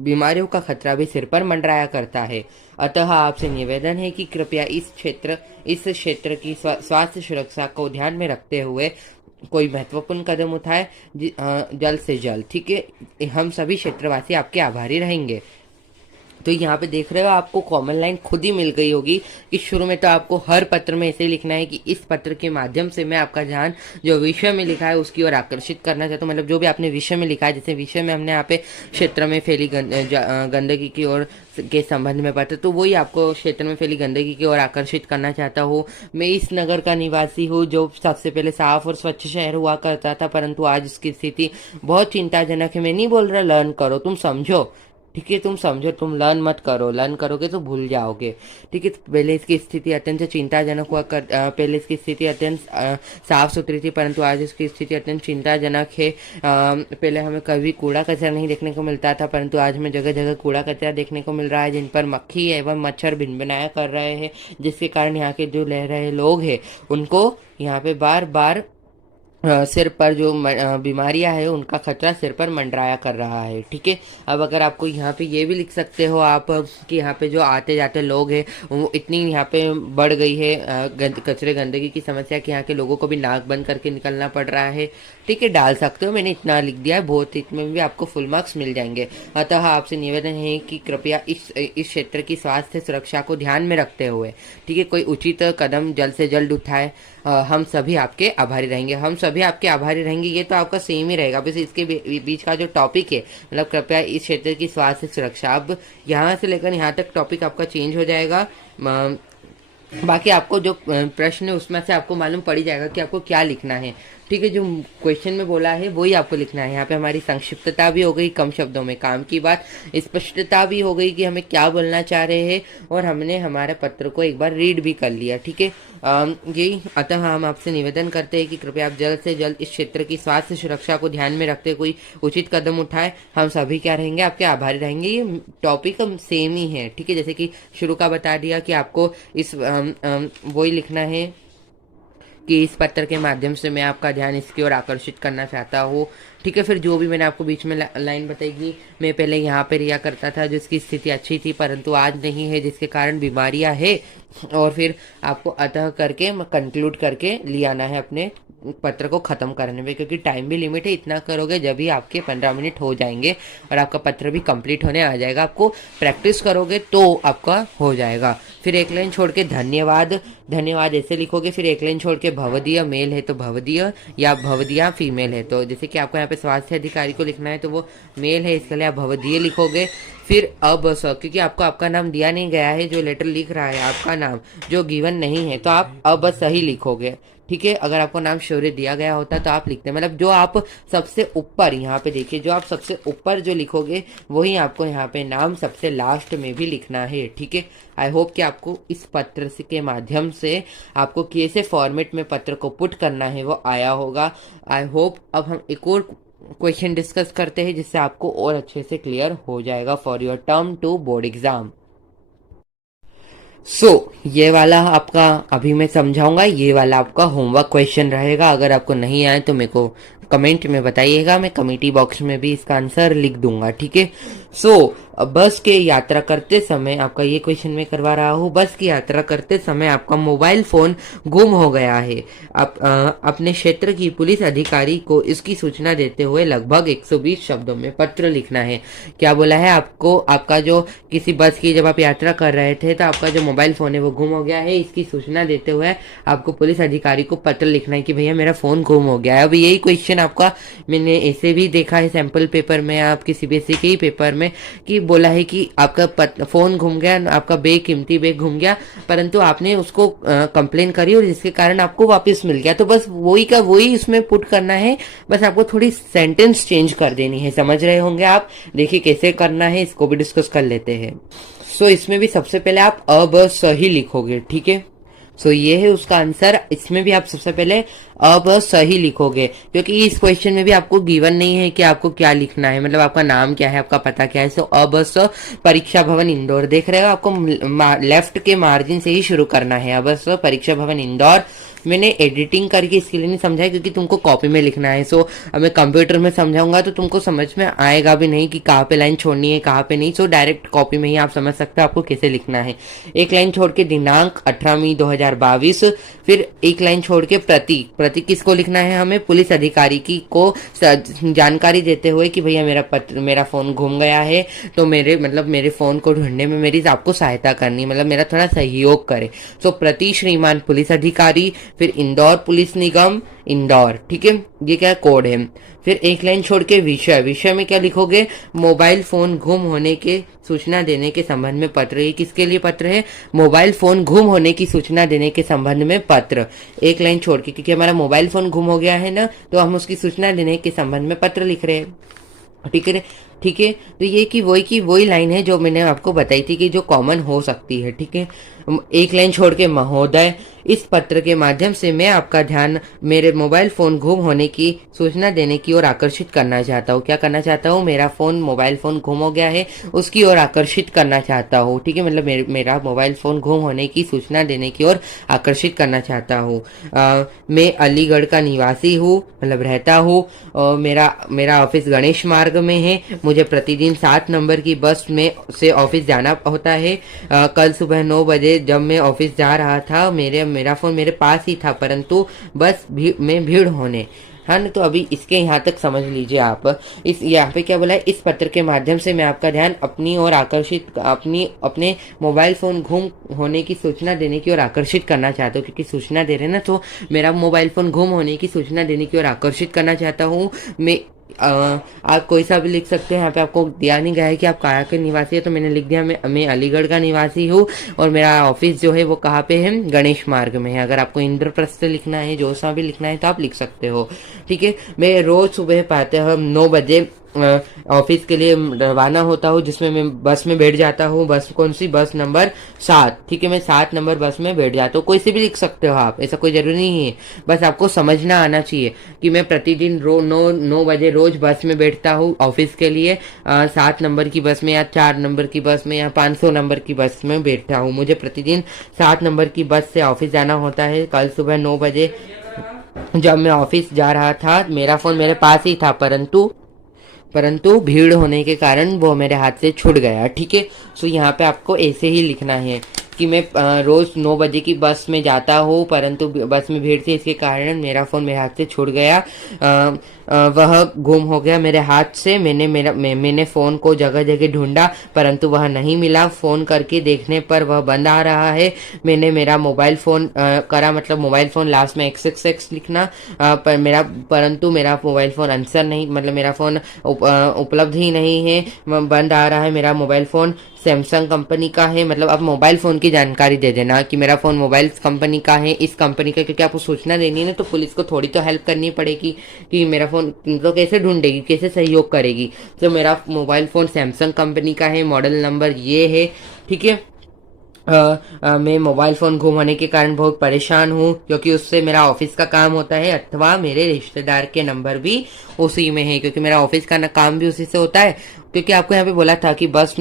बीमारियों का खतरा भी सिर पर मंडराया करता है। अतः आपसे निवेदन है कि कृपया इस क्षेत्र की स्वास्थ्य सुरक्षा को ध्यान में रखते हुए कोई महत्वपूर्ण कदम उठाए जल्द से जल्द। ठीक है, हम सभी क्षेत्रवासी आपके आभारी रहेंगे। तो यहाँ पे देख रहे हो, आपको कॉमन लाइन खुद ही मिल गई होगी कि शुरू में तो आपको हर पत्र में ऐसे लिखना है कि इस पत्र के माध्यम से मैं आपका ध्यान जो विषय में लिखा है उसकी ओर आकर्षित करना चाहता हूँ। मतलब जो भी आपने विषय में लिखा है, जैसे विषय में हमने यहाँ पे क्षेत्र में फैली गंदगी की ओर के संबंध में पत्र, तो वही आपको क्षेत्र में फैली गंदगी की ओर आकर्षित करना चाहता हूँ। मैं इस नगर का निवासी हूँ, जो सबसे पहले साफ और स्वच्छ शहर हुआ करता था, परंतु आज इसकी स्थिति बहुत चिंताजनक है। मैं नहीं बोल रहा लर्न करो, तुम समझो। ठीक है, तुम समझो, तुम लर्न मत करो, लर्न करोगे तो भूल जाओगे। ठीक है, पहले इसकी स्थिति अत्यंत चिंताजनक पहले इसकी स्थिति अत्यंत साफ सुथरी थी, परंतु आज इसकी स्थिति अत्यंत चिंताजनक है। पहले हमें कभी कूड़ा कचरा नहीं देखने को मिलता था, परंतु आज हमें जगह जगह कूड़ा कचरा देखने को मिल रहा है, जिन पर मक्खी एवं मच्छर भिनभिनाया कर रहे हैं, जिसके कारण यहाँ के जो रह रहे लोग हैं उनको यहाँ पे बार बार सिर पर जो बीमारियां है उनका खतरा सिर पर मंडराया कर रहा है। ठीक है, अब अगर आपको यहाँ पे ये भी लिख सकते हो आप कि यहाँ पे जो आते जाते लोग हैं वो इतनी यहाँ पे बढ़ गई है कचरे गंदगी की समस्या कि यहाँ के लोगों को भी नाक बंद करके निकलना पड़ रहा है। ठीक है, डाल सकते हो, मैंने इतना लिख दिया है, बहुत इसमें भी आपको फुल मार्क्स मिल जाएंगे। अतः आपसे निवेदन है कि कृपया इस क्षेत्र की स्वास्थ्य सुरक्षा को ध्यान में रखते हुए, ठीक है, कोई उचित कदम जल्द से जल्द उठाए। हम सभी आपके आभारी रहेंगे। हम सभी आपके आभारी रहेंगे, ये तो आपका सेम ही रहेगा, बस इसके बीच का जो टॉपिक है, मतलब कृपया इस क्षेत्र की स्वास्थ्य सुरक्षा, अब यहाँ से लेकर यहाँ तक टॉपिक आपका चेंज हो जाएगा। बाकी आपको जो प्रश्न है उसमें से आपको मालूम पड़ ही जाएगा कि आपको क्या लिखना है। ठीक है, जो क्वेश्चन में बोला है वही आपको लिखना है। यहाँ पे हमारी संक्षिप्तता भी हो गई, कम शब्दों में काम की बात, स्पष्टता भी हो गई कि हमें क्या बोलना चाह रहे हैं, और हमने हमारे पत्र को एक बार रीड भी कर लिया। ठीक है, यही अतः हम आपसे निवेदन करते हैं कि कृपया आप जल्द से जल्द इस क्षेत्र की स्वास्थ्य सुरक्षा को ध्यान में रखते कोई उचित कदम उठाए। हम सभी क्या रहेंगे, आपके आभारी रहेंगे। ये टॉपिक सेम ही है। ठीक है, जैसे कि शुरू का बता दिया कि आपको इस वही लिखना है कि इस पत्र के माध्यम से मैं आपका ध्यान इसकी ओर आकर्षित करना चाहता हूँ। ठीक है, फिर जो भी मैंने आपको बीच में लाइन बताई कि मैं पहले यहाँ पे रिया करता था, जिसकी स्थिति अच्छी थी, परंतु आज नहीं है, जिसके कारण बीमारियां है, और फिर आपको अतः करके कंक्लूड करके ले आना है अपने पत्र को खत्म करने में, क्योंकि टाइम भी लिमिट है। इतना करोगे जब भी आपके 15 मिनट हो जाएंगे और आपका पत्र भी कंप्लीट होने आ जाएगा। आपको प्रैक्टिस करोगे तो आपका हो जाएगा। फिर एक लाइन छोड़ के धन्यवाद, धन्यवाद ऐसे लिखोगे। फिर एक लाइन छोड़ के भवदीय मेल है तो भवदीय, या भवदिया फीमेल है तो, जैसे कि आपको यहाँ पे स्वास्थ्य अधिकारी को लिखना है तो वो मेल है, इसके लिए आप भवदीय लिखोगे। फिर अब क्योंकि आपको आपका नाम दिया नहीं गया है, जो लेटर लिख रहा है आपका नाम जो गिवन नहीं है, तो आप अब सही लिखोगे। ठीक है, अगर आपको नाम शौर्य दिया गया होता तो आप लिखते, मतलब जो आप सबसे ऊपर यहाँ पे देखिए, जो आप सबसे ऊपर जो लिखोगे वही आपको यहाँ पे नाम सबसे लास्ट में भी लिखना है। ठीक है, आई होप कि आपको इस पत्र के माध्यम से आपको कैसे फॉर्मेट में पत्र को पुट करना है वो आया होगा। आई होप अब हम एक और क्वेश्चन डिस्कस करते हैं, जिससे आपको और अच्छे से क्लियर हो जाएगा for your term two board exam. ये वाला आपका अभी मैं समझाऊंगा, ये वाला आपका होमवर्क क्वेश्चन रहेगा। अगर आपको नहीं आए तो मेरे को कमेंट में बताइएगा, मैं कमेंटी बॉक्स में भी इसका आंसर लिख दूंगा। ठीक है, बस के यात्रा करते समय, आपका ये क्वेश्चन मैं करवा रहा हूँ, बस की यात्रा करते समय आपका मोबाइल फोन गुम हो गया है। आप अपने क्षेत्र की पुलिस अधिकारी को इसकी सूचना देते हुए लगभग 120 शब्दों में पत्र लिखना है। क्या बोला है आपको, आपका जो किसी बस की जब आप यात्रा कर रहे थे तो आपका जो मोबाइल फोन है वो गुम हो गया है, इसकी सूचना देते हुए आपको पुलिस अधिकारी को पत्र लिखना है कि भैया मेरा फोन गुम हो गया है। अब यही क्वेश्चन लेकिन आपका मैंने ऐसे भी देखा है सैंपल पेपर में, आपकी सीबीएसई के ही पेपर में, कि बोला है कि आपका फोन घूम गया, आपका कीमती बैग घूम गया, परंतु आपने उसको कंप्लेन करी और जिसके कारण आपको वापस मिल गया। तो बस वही का वही इसमें पुट करना है, बस आपको थोड़ी सेंटेंस चेंज कर देनी है। समझ रहे होंगे आप? देखिए कैसे करना है, इसको भी डिस्कस कर लेते हैं। सो इसमें भी सबसे पहले आप ब स ही लिखोगे, ठीक है। सो ये है उसका आंसर। इसमें भी आप सबसे पहले अब सही लिखोगे, क्योंकि इस क्वेश्चन में भी आपको गिवन नहीं है कि आपको क्या लिखना है, मतलब आपका नाम क्या है, आपका पता क्या है। सो अब परीक्षा भवन इंदौर, देख रहे हो, आपको लेफ्ट के मार्जिन से ही शुरू करना है। अब परीक्षा भवन इंदौर। मैंने एडिटिंग करके इसके लिए नहीं समझाया क्योंकि तुमको कॉपी में लिखना है। सो अब मैं कंप्यूटर में समझाऊंगा तो तुमको समझ में आएगा भी नहीं कि कहाँ पे लाइन छोड़नी है कहाँ पे नहीं। सो डायरेक्ट कॉपी में ही आप समझ सकते हो आपको कैसे लिखना है। एक लाइन छोड़ के दिनांक 18 मई 2022, फिर एक लाइन छोड़ के प्रतीक किसको लिखना है हमें? पुलिस अधिकारी की को जानकारी देते हुए कि भैया मेरा फोन गुम गया है, तो मेरे फोन को ढूंढने में मेरी आपको सहायता करनी, मतलब मेरा थोड़ा सहयोग करे। सो प्रति श्रीमान पुलिस अधिकारी, फिर इंदौर पुलिस निगम इंदौर, ठीक है, ये क्या कोड है। फिर एक लाइन छोड़ के विषय में क्या लिखोगे? मोबाइल फोन गुम होने के सूचना देने के संबंध में पत्र। ये किसके लिए पत्र है? मोबाइल फोन गुम होने की सूचना देने के संबंध में पत्र। एक लाइन छोड़ के, क्योंकि हमारा मोबाइल फोन गुम हो गया है ना, तो हम उसकी सूचना देने के संबंध में पत्र लिख रहे हैं, ठीक है। ठीक है, तो ये की वही लाइन है जो मैंने आपको बताई थी कि जो कॉमन हो सकती है, ठीक है। एक लाइन छोड़ के महोदय, इस पत्र के माध्यम से मैं आपका ध्यान मेरे मोबाइल फोन गुम होने की सूचना देने की ओर आकर्षित करना चाहता हूँ। क्या करना चाहता हूँ? मेरा मोबाइल फोन गुम हो गया है, उसकी ओर आकर्षित करना चाहता हूँ, ठीक है। मतलब मेरा मोबाइल फोन गुम होने की सूचना देने की ओर आकर्षित करना चाहता हूँ। मैं अलीगढ़ का निवासी हूँ, मतलब रहता हूँ। मेरा ऑफिस गणेश मार्ग में है। मुझे प्रतिदिन 7 नंबर की बस में से ऑफिस जाना होता है। कल सुबह 9 बजे जब मैं ऑफिस जा रहा था, मेरा फोन मेरे पास ही था, परंतु बस में भीड़ होने, हाँ ना। तो अभी इसके यहाँ तक समझ लीजिए आप। इस यहाँ पे क्या बोला है? इस पत्र के माध्यम से मैं आपका ध्यान अपनी ओर आकर्षित अपने मोबाइल फोन गुम होने की सूचना देने की ओर आकर्षित करना चाहता हूँ, क्योंकि सूचना दे रहे ना, तो मेरा मोबाइल फोन गुम होने की सूचना देने की ओर आकर्षित करना चाहता हूँ। मैं आप कोई सा भी लिख सकते हैं। यहाँ पे आपको दिया नहीं गया है कि आप कहाँ के निवासी है, तो मैंने लिख दिया मैं अलीगढ़ का निवासी हूँ और मेरा ऑफिस जो है वो कहाँ पे है? गणेश मार्ग में है। अगर आपको इंद्रप्रस्थ लिखना है, जो सा भी लिखना है, तो आप लिख सकते हो, ठीक है। मैं रोज सुबह प्रातः 9 बजे ऑफिस के लिए रवाना होता हूँ, जिसमें मैं बस में बैठ जाता हूँ। बस कौन सी? बस नंबर 7, ठीक है। मैं 7 नंबर बस में बैठ जाता हूँ। कोई से भी लिख सकते हो आप, ऐसा कोई जरूरी नहीं है, बस आपको समझना आना चाहिए कि मैं प्रतिदिन 9 बजे रोज बस में बैठता हूँ ऑफिस के लिए। 7 नंबर की बस में या 4 नंबर की बस में या 500 नंबर की बस में बैठता हूँ। मुझे प्रतिदिन 7 नंबर की बस से ऑफिस जाना होता है। कल सुबह 9 बजे जब मैं ऑफिस जा रहा था, मेरा फोन मेरे पास ही था, परंतु भीड़ होने के कारण वो मेरे हाथ से छूट गया, ठीक है। सो यहाँ पे आपको ऐसे ही लिखना है कि मैं रोज 9 बजे की बस में जाता हूँ, परंतु बस में भीड़ थी, इसके कारण मेरा फोन मेरे हाथ से छूट गया। वह गुम हो गया मेरे हाथ से। मैंने फोन को जगह जगह ढूंढा, परंतु वह नहीं मिला। फोन करके देखने पर वह बंद आ रहा है। मैंने मेरा मोबाइल फोन करा, मतलब मोबाइल फोन लास्ट में XXX लिखना, परंतु मेरा मोबाइल फोन आंसर नहीं, मतलब मेरा फोन उपलब्ध ही नहीं है, बंद आ रहा है। मेरा मोबाइल फोन सैमसंग कंपनी का है। मतलब आप मोबाइल फोन की जानकारी दे देना कि मेरा फोन मोबाइल कंपनी का है, इस कंपनी का, क्योंकि आपको सूचना देनी है ना, तो पुलिस को थोड़ी तो हेल्प करनी पड़ेगी कि मेरा फोन तो कैसे ढूंढेगी, कैसे सहयोग करेगी। तो मेरा मोबाइल फोन सैमसंग कंपनी का है, मॉडल नंबर ये है, ठीक है। मैं मोबाइल फोन गुम होने के कारण बहुत परेशान हूँ, क्योंकि उससे मेरा ऑफिस का काम होता है, अथवा मेरे रिश्तेदार के नंबर भी उसी में है, क्योंकि मेरा ऑफिस का काम भी उसी से होता है। क्योंकि आपको यहाँ पे बोला था कि बस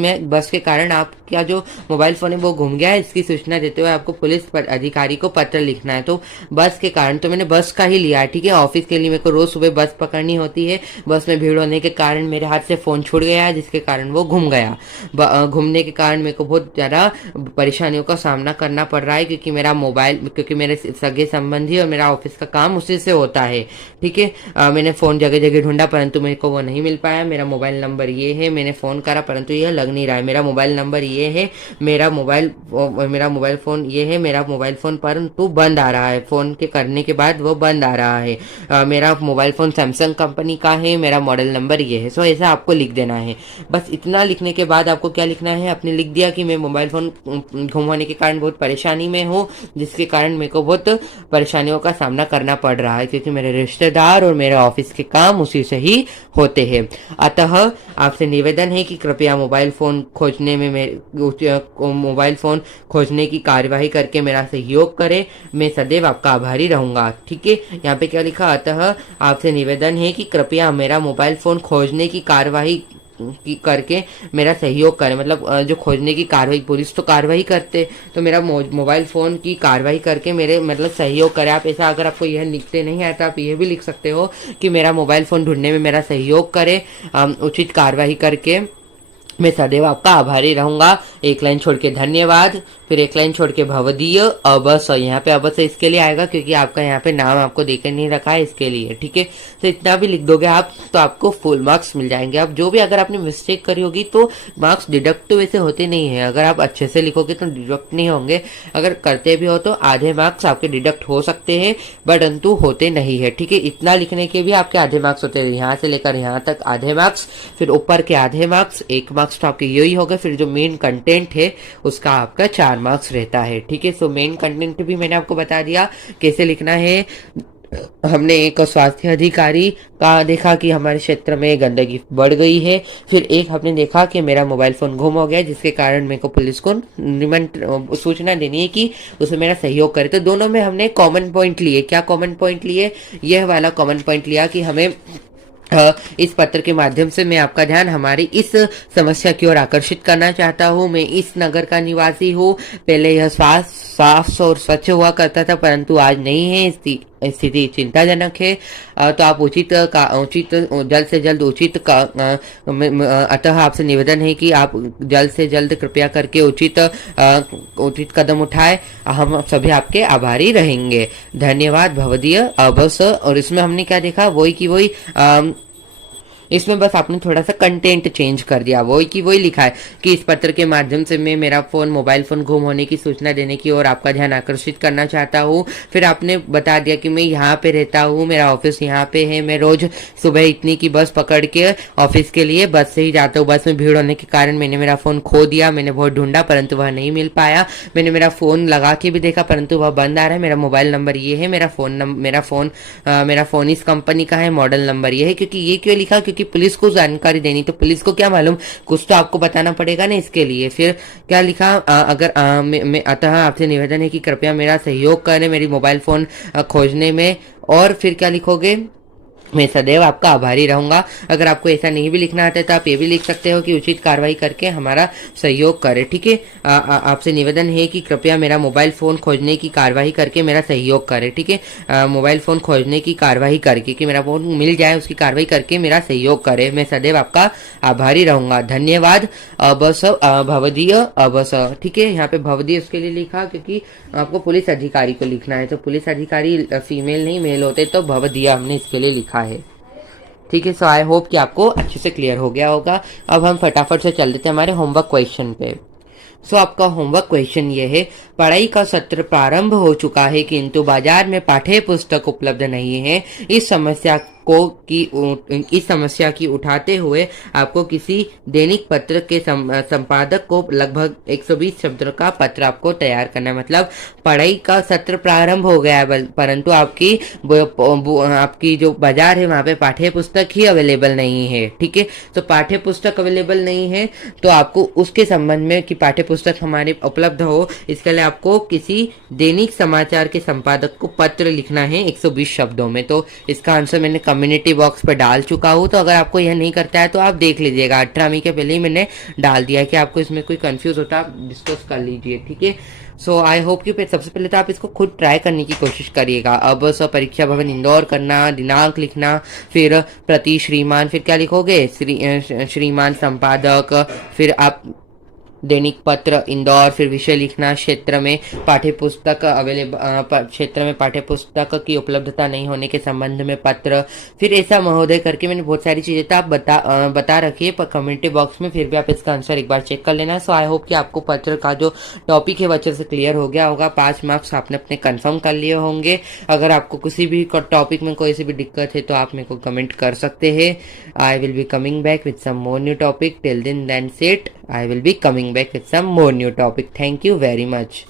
के कारण आपका जो मोबाइल फोन है वो गुम गया है, इसकी सूचना देते हुए आपको पुलिस अधिकारी को पत्र लिखना है। तो बस के कारण, तो मैंने बस का ही लिया है, ठीक है। ऑफिस के लिए मेरे को रोज सुबह बस पकड़नी होती है, बस में भीड़ होने के कारण मेरे हाथ से फोन छूट गया, जिसके कारण वो घूम गया। घूमने के कारण मेरे को बहुत ज्यादा परेशानियों का सामना करना पड़ रहा है, क्योंकि मेरे सगे संबंधी और मेरा ऑफिस का काम उसी से होता है, ठीक है। मैंने फोन जगह जगह ढूंढा, परंतु मेरे को वो नहीं मिल पाया। मेरा मोबाइल नंबर ये है, है, मैंने फ़ोन करा परंतु यह लग नहीं रहा है, मेरा मोबाइल नंबर ये है, मेरा मोबाइल फ़ोन ये है, मेरा मोबाइल फ़ोन परंतु बंद आ रहा है, फ़ोन के करने के बाद वो बंद आ रहा है, मेरा मोबाइल फ़ोन सैमसंग कंपनी का है, मेरा मॉडल नंबर ये है। सो ऐसा आपको लिख देना है। बस इतना लिखने के बाद आपको क्या लिखना है, आपने लिख दिया कि मैं मोबाइल फ़ोन गुम होने के कारण बहुत परेशानी में हूँ, जिसके कारण मेरे को बहुत परेशानियों का सामना करना पड़ रहा है, क्योंकि मेरे रिश्तेदार और मेरे ऑफिस के काम उसी से ही होते हैं। अतः आपसे निवेदन है कि कृपया मोबाइल फ़ोन खोजने की कार्यवाही करके मेरा सहयोग करें, मैं सदैव आपका आभारी रहूंगा। ठीक है, यहाँ पे क्या लिखा, अतः आपसे निवेदन है कि कृपया मेरा मोबाइल फ़ोन खोजने की कार्यवाही करके मेरा सहयोग करें। मतलब जो खोजने की कार्रवाई, पुलिस तो कार्रवाई करते, तो मेरा मोबाइल फ़ोन की कार्रवाई करके मेरे मतलब सहयोग करें। आप ऐसा, अगर आपको यह लिखते नहीं है तो आप ये भी लिख सकते हो कि मेरा मोबाइल फ़ोन ढूंढने में मेरा सहयोग करें, उचित कार्रवाई करके मैं सदैव आपका आभारी रहूंगा। एक लाइन छोड़ के धन्यवाद, फिर एक लाइन छोड़ के भवदीय अबस, यहाँ पे अबस इसके लिए आएगा क्योंकि आपका यहाँ पे नाम आपको देकर नहीं रखा है, इसके लिए। ठीक है, तो इतना भी लिख दोगे आप तो आपको फुल मार्क्स मिल जाएंगे। आप जो भी, अगर आपने मिस्टेक करी होगी तो मार्क्स डिडक्ट तो वैसे होते नहीं है, अगर आप अच्छे से लिखोगे तो डिडक्ट नहीं होंगे, अगर करते भी हो तो आधे मार्क्स आपके डिडक्ट हो सकते हैं, परंतु होते नहीं है। ठीक है, इतना लिखने के भी आपके आधे मार्क्स होते हैं, यहाँ से लेकर यहाँ तक आधे मार्क्स, फिर ऊपर के आधे मार्क्स, 1 मार्क्स तो आपके यही होगा, फिर जो मेन कंटेंट है उसका आपका 4 मार्क्स रहता है। ठीक है, सो मेन कंटेंट भी मैंने आपको बता दिया कैसे लिखना है। हमने एक स्वास्थ्य अधिकारी का देखा कि हमारे क्षेत्र में गंदगी बढ़ गई है, फिर एक हमने देखा कि मेरा मोबाइल फोन गुम हो गया, जिसके कारण मेरे को पुलिस को सूचना देनी है कि उसे मेरा सहयोग करे। तो दोनों में हमने कॉमन पॉइंट लिए। क्या कॉमन पॉइंट लिए? यह वाला कॉमन पॉइंट लिया कि हमें इस पत्र के माध्यम से मैं आपका ध्यान हमारी इस समस्या की ओर आकर्षित करना चाहता हूँ। मैं इस नगर का निवासी हूँ, पहले यह साफ और स्वच्छ हुआ करता था, परंतु आज नहीं है, स्थिति चिंताजनक है। तो आप उचित जल्द से जल्द अतः आपसे निवेदन है कि आप जल्द से जल्द कृपया करके उचित कदम उठाए। हम सभी आपके आभारी रहेंगे। धन्यवाद भवदीय अबस। और इसमें हमने क्या देखा, वही की वही इसमें बस आपने थोड़ा सा कंटेंट चेंज कर दिया, वही की वही लिखा है कि इस पत्र के माध्यम से मैं मेरा मोबाइल फोन गुम होने की सूचना देने की और आपका ध्यान आकर्षित करना चाहता हूँ। फिर आपने बता दिया कि मैं यहाँ पे रहता हूँ, मेरा ऑफिस यहाँ पे है, मैं रोज सुबह इतनी की बस पकड़ के ऑफिस के लिए बस से ही जाता हूँ। बस में भीड़ होने के कारण मैंने मेरा फोन खो दिया, मैंने बहुत ढूंढा परंतु वह नहीं मिल पाया। मैंने मेरा फोन लगा के भी देखा परंतु वह बंद आ रहा है। मेरा मोबाइल नंबर ये है, मेरा फोन इस कंपनी का है, मॉडल नंबर ये है। क्योंकि ये क्यों लिखा? क्योंकि पुलिस को जानकारी देनी, तो पुलिस को क्या मालूम, कुछ तो आपको बताना पड़ेगा ना, इसके लिए। फिर क्या लिखा, अतः आपसे निवेदन है कि कृपया मेरा सहयोग करें मेरी मोबाइल फोन खोजने में। और फिर क्या लिखोगे, मैं सदैव आपका आभारी रहूंगा। अगर आपको ऐसा नहीं भी लिखना आता है तो आप ये भी लिख सकते हो कि उचित कार्रवाई करके हमारा सहयोग करें। ठीक है, आपसे निवेदन है कि कृपया मेरा मोबाइल फोन खोजने की कार्रवाई करके मेरा सहयोग करें। ठीक है, मोबाइल फोन खोजने की कार्रवाई करके कि मेरा फोन मिल जाए, उसकी कार्रवाई करके मेरा सहयोग करें। मैं सदैव आपका आभारी रहूंगा। धन्यवाद अबस भवदीय अबस। ठीक है, यहाँ पे भवदीय उसके लिए लिखा क्योंकि आपको पुलिस अधिकारी को लिखना है, तो पुलिस अधिकारी फीमेल नहीं मेल होते, तो भवदीय हमने इसके लिए लिखा है। ठीक है, सो आई होप कि आपको अच्छे से क्लियर हो गया होगा। अब हम फटाफट से चल देते हैं हमारे होमवर्क क्वेश्चन पे। सो आपका होमवर्क क्वेश्चन ये है, पढ़ाई का सत्र प्रारंभ हो चुका है किंतु बाजार में पाठ्य पुस्तक उपलब्ध नहीं है। इस समस्या की उठाते हुए आपको किसी दैनिक पत्र के संपादक को लगभग 120 शब्दों का पत्र आपको तैयार करना है। मतलब पढ़ाई का सत्र प्रारंभ हो गया है परंतु आपकी जो बाजार है वहां पे पाठ्य पुस्तक ही अवेलेबल नहीं है। ठीक है, तो पाठ्य पुस्तक अवेलेबल नहीं है तो आपको उसके संबंध में कि पाठ्य पुस्तक हमारे उपलब्ध हो, इसके लिए आपको किसी दैनिक समाचार के संपादक को पत्र लिखना है 120 शब्दों में। तो इसका आंसर मैंने कम्युनिटी बॉक्स पर डाल चुका हूँ, तो अगर आपको यह नहीं करता है तो आप देख लीजिएगा। 18 मई के पहले ही मैंने डाल दिया है कि आपको इसमें कोई कंफ्यूज होता है आप डिस्कस कर लीजिए। ठीक है, सो आई होप कि सबसे पहले तो आप इसको खुद ट्राई करने की कोशिश करिएगा। अब परीक्षा भवन इंदौर करना, दिनांक लिखना, फिर प्रति श्रीमान, फिर क्या लिखोगे श्रीमान संपादक, फिर आप दैनिक पत्र इंदौर, फिर विषय लिखना, क्षेत्र में पाठ्य पुस्तक क्षेत्र में पाठ्य पुस्तक की उपलब्धता नहीं होने के संबंध में पत्र, फिर ऐसा महोदय करके मैंने बहुत सारी चीजें तो आप बता रखी है पर कमेंट बॉक्स में, फिर भी आप इसका आंसर एक बार चेक कर लेना। सो आई होप कि आपको पत्र का जो टॉपिक है वो अच्छे से क्लियर हो गया होगा। 5 मार्क्स आपने अपने कंफर्म कर लिए होंगे। अगर आपको किसी भी टॉपिक में कोई सी भी दिक्कत है तो आप मेरे को कमेंट कर सकते हैं। I will be coming back with some more new topic. Till then that's it, I will be coming back with some more new topic. Thank you very much.